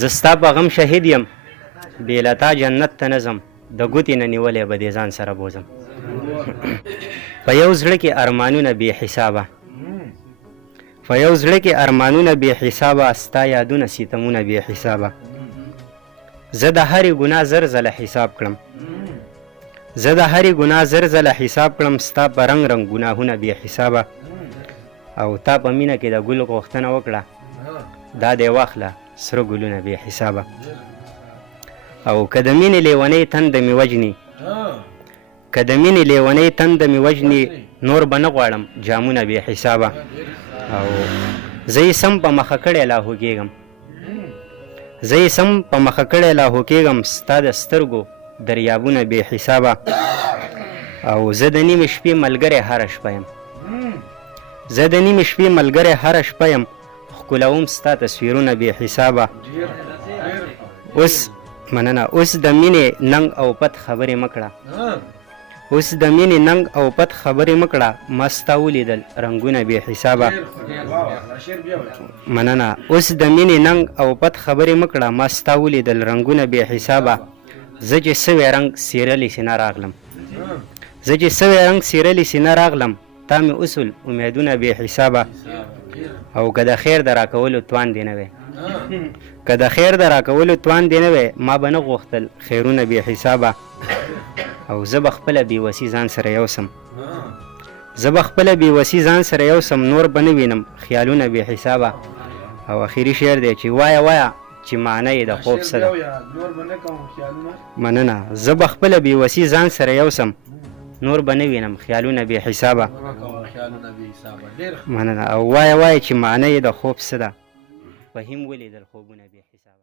زه ستا په غم شهید یم بې له تا جنت ته نه ځم د ګوتې نه نیولی به دې ځان سره بوزم په یو زړه کې ارمانونه بې حسابه په یو زړه کې ارمانونه بې حسابه ستا یادونه ستمونه بې حسابه زه د هرې ګناه زر ځله حساب کړم زه د هرې ګناه زر ځله حساب کړم ستا په رنګ رنګ ګناهونه بې حسابه او تا په مینه کې د ګل غوښتنه وکړه دا دې واخله سره ګلونه بې حسابه او که د مینې لیونۍ تنده مې وجني که د مینې لیونۍ تنده مې وجني نور به نه غواړم جامونه بې حسابه او زه یې سم په مخه کړی لا هوکېږم زه یې سم په مخه کړی لا هوکېږم ستا د سترګو دریابونه بې حسابه او زه د نیمې شپې ملګری هره شپه یم زه د نیمې شپې ملګری هره شپه یم ښکلوم ستا تصویرونه بې حسابه اوس مننه اوس د مینې ننګ او پت خبرې مه کړه اوس د مینې ننګ او پت خبرې مه کړه ما ستا ولیدل رنګونه بې حسابه مننه اوس د مینې ننګ او پت خبرې مه کړه ما ستا ولیدل رنګونه بې حسابه زه چې سوی رنګ سیرلی سینه راغلم زه چې سوی رنګ سیرلی سینه راغلم تا مې اصول امیدونه بې حسابه او که د خیر د راکولو توان دې نه وی که د خیر د راکولو توان دې نه وی ما به نه غوښتل خیرونه بې حسابه او زه به خپله بېوسي ځان سره یوسم زه به خپله بېوسي ځان سره یوسم نور به نه وینم خیالونه بې حسابه او اخري شعر دی چې وایه وایه چې معنی یې د خوب څه ده مننه زه به خپله بېوسي ځان سره یوسم نور به نه وینم خیالونه بې حسابه مننه او وایه وایه چې معنی یې د خوب څه ده فهیم ولیدل خوبونه بې حسابه